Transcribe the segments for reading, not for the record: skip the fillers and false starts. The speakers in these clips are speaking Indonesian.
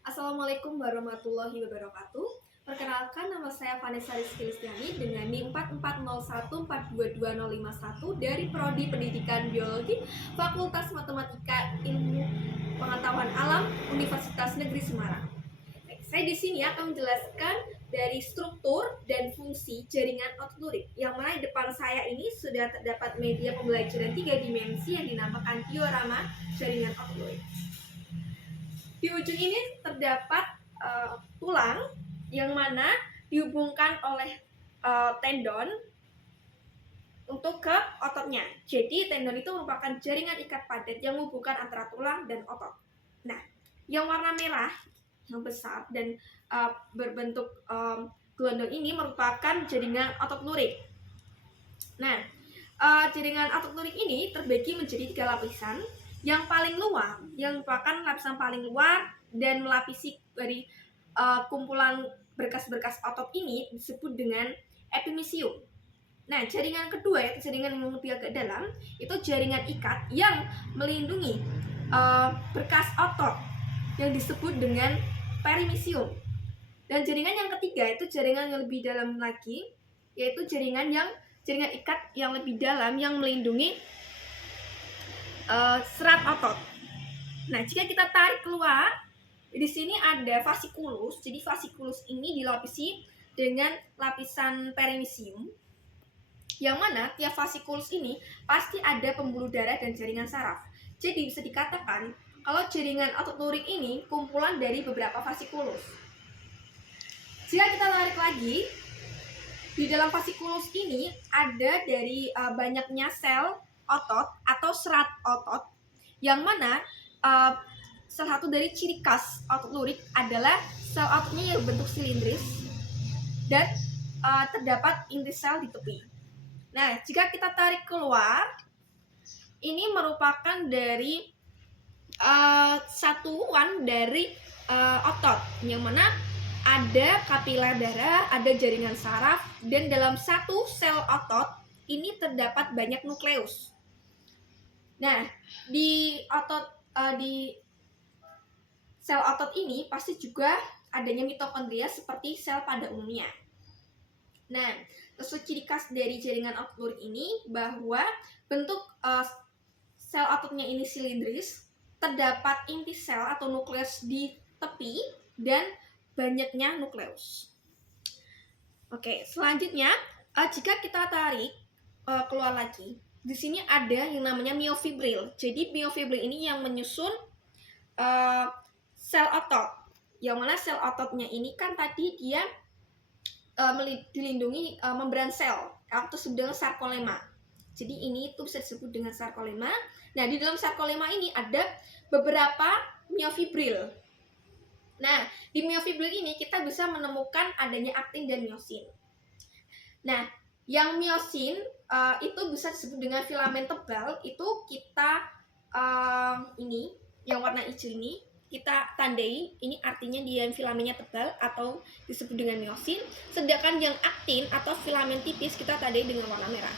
Assalamualaikum warahmatullahi wabarakatuh. Perkenalkan, nama saya Vanessa Rizky Listiani dengan NIM 4401422051 dari Prodi Pendidikan Biologi Fakultas Matematika Ilmu Pengetahuan Alam Universitas Negeri Semarang. Saya di sini akan menjelaskan dari struktur dan fungsi jaringan otot-lurik, yang mana di depan saya ini sudah terdapat media pembelajaran 3 dimensi yang dinamakan diorama jaringan otot-lurik. Di ujung ini terdapat tulang yang mana dihubungkan oleh tendon untuk ke ototnya. Jadi tendon itu merupakan jaringan ikat padat yang menghubungkan antara tulang dan otot. Nah, yang warna merah yang besar dan berbentuk gelondong ini merupakan jaringan otot lurik. Nah, jaringan otot lurik ini terbagi menjadi 3 lapisan. Yang paling luar, yang merupakan lapisan paling luar dan melapisi dari kumpulan berkas-berkas otot ini disebut dengan epimysium. Nah, jaringan kedua, yaitu jaringan yang lebih agak dalam, itu jaringan ikat yang melindungi berkas otot yang disebut dengan perimysium. Dan jaringan yang ketiga itu jaringan yang lebih dalam lagi, yaitu jaringan ikat yang lebih dalam yang melindungi serat otot. Nah, jika kita tarik keluar, di sini ada vasikulus. Jadi vasikulus ini dilapisi dengan lapisan perimysium, yang mana tiap vasikulus ini pasti ada pembuluh darah dan jaringan saraf. Jadi bisa dikatakan kalau jaringan otot lurik ini kumpulan dari beberapa vasikulus. Jika kita tarik lagi, di dalam vasikulus ini ada dari banyaknya sel otot atau serat otot, yang mana salah satu dari ciri khas otot lurik adalah sel ototnya yang berbentuk silindris dan terdapat inti sel di tepi. Nah, jika kita tarik keluar, ini merupakan dari satuan dari otot, yang mana ada kapiler darah, ada jaringan saraf, dan dalam satu sel otot ini terdapat banyak nukleus. Nah, di sel otot ini pasti juga adanya mitokondria seperti sel pada umumnya. Nah, ciri khas dari jaringan otot lurik ini bahwa bentuk sel ototnya ini silindris, terdapat inti sel atau nukleus di tepi, dan banyaknya nukleus. Oke, selanjutnya jika kita tarik keluar lagi, di sini ada yang namanya miofibril. Jadi miofibril ini yang menyusun sel otot, yang mana sel ototnya ini kan tadi dia dilindungi membran sel atau disebut dengan sarkolema. Jadi ini itu bisa disebut dengan sarkolema. Nah, di dalam sarkolema ini ada beberapa miofibril. Nah, di miofibril ini kita bisa menemukan adanya aktin dan miosin. Nah, yang miosin itu bisa disebut dengan filamen tebal. Itu kita ini yang warna hijau ini kita tandai, ini artinya dia filamennya tebal atau disebut dengan miosin. Sedangkan yang aktin atau filamen tipis kita tandai dengan warna merah.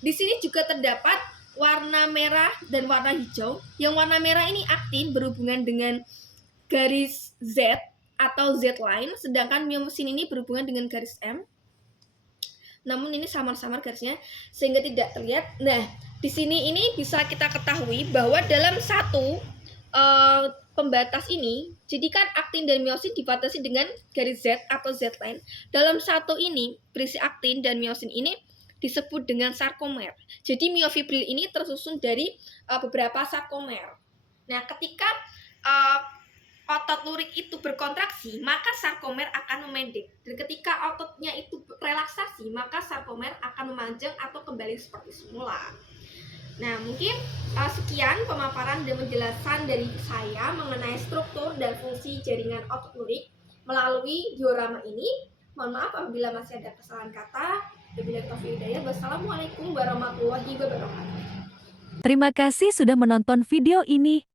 Di sini juga terdapat warna merah dan warna hijau. Yang warna merah ini aktin berhubungan dengan garis Z atau Z line, sedangkan miosin ini berhubungan dengan garis M. Namun ini samar-samar garisnya sehingga tidak terlihat. Nah, di sini ini bisa kita ketahui bahwa dalam satu pembatas ini, jadi kan aktin dan miosin dibatasi dengan garis Z atau Z line. Dalam satu ini berisi aktin dan miosin ini disebut dengan sarkomer. Jadi miofibril ini tersusun dari beberapa sarkomer. Nah, ketika otot lurik itu berkontraksi, maka sarkomer akan memendek. Dan ketika ototnya itu relaksasi, maka sarkomer akan memanjang atau kembali seperti semula. Nah, mungkin sekian pemaparan dan penjelasan dari saya mengenai struktur dan fungsi jaringan otot lurik melalui diorama ini. Mohon maaf apabila masih ada kesalahan kata. Wabillahi taufiq hidayah. Wassalamualaikum warahmatullahi wabarakatuh. Terima kasih sudah menonton video ini.